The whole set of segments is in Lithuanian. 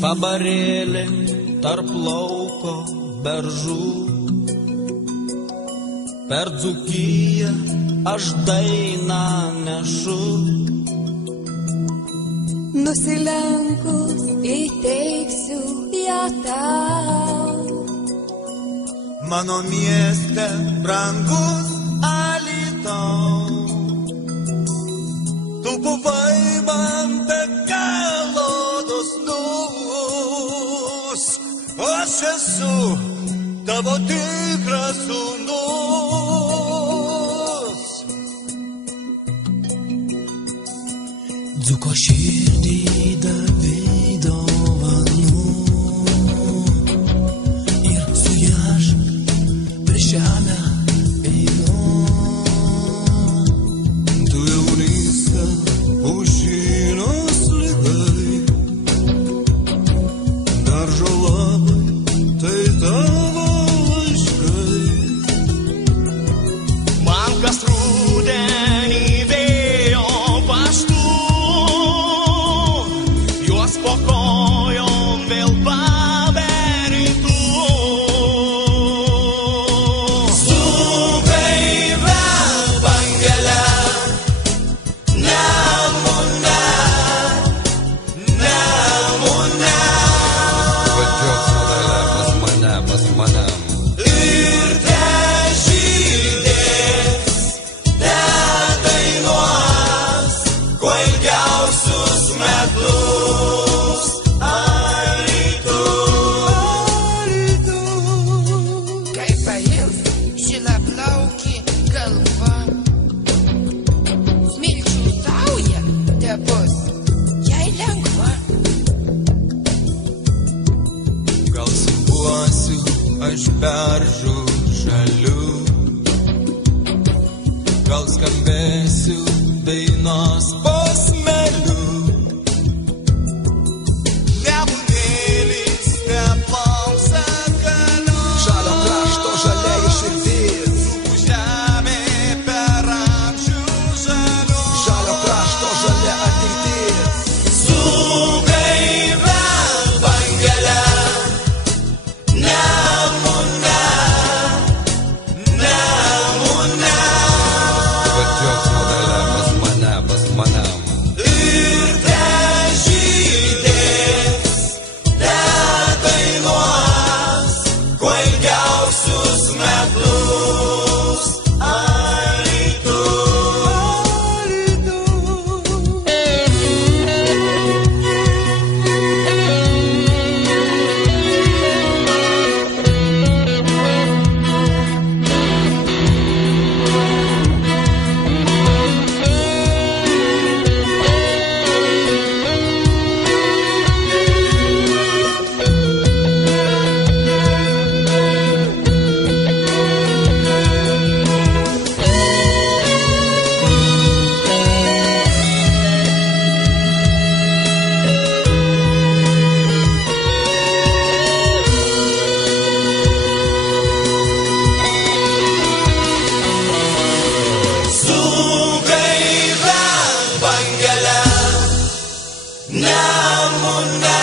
Kabarėlė tarp lauko beržų, per Dzūkiją aš dainą nešu. Nusilenkus įteiksiu ją tau. Mano mieste brangus Alytau, tu buvai man be galo dosnus, aš esu tavo tikras sūnus. Dzūko širdį davei dovanų ir su ja aš per žemę einu. Tu jaunystę pušynos likai, daržo lapai tai tavo laiškai. Man kas rudenį vėjo paštu, juos po kojom vėl paberintų. Sugaivę bangelę, Nemune, Nemune. Važiuok sodele pas mane. Ir težydės, dedainuos, kuo ilgiausius metus. Alytų, Alytų. Kai pails žilaplaukė galva, smilčių sauja tebus jai lengva. Gal subuosiu aš beržų žalių, gal skambėsiu dainos posmelių. Nemunėlis teplaus atgaliu, Žalio krašto žalėji širdis, Dzūkų žemė per amžių žaliu. žalio krašto žalia ateitis. Sugaivę bangelę, Nemune, Nemune. Važiuok sodele pas mane. Ir težydės, dedainuos, kuo ilgiausius metus. Alytų, Alytų. Sugaivę bangelę, Nemune,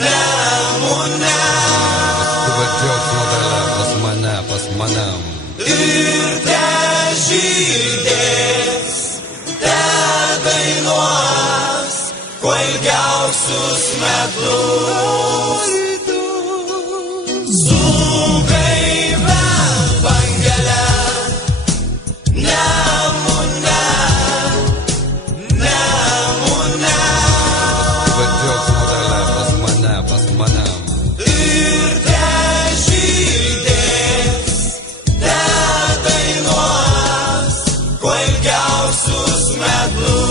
Nemune. Važiuok sodele pas mane. Ir težydės, dedainuos, kuo ilgiausius metus. Sugaivę bangelę, Nemune, Nemune. Važiuok sodele pas mane. Ir težydės, dedainuos, kuo ilgiausius metus.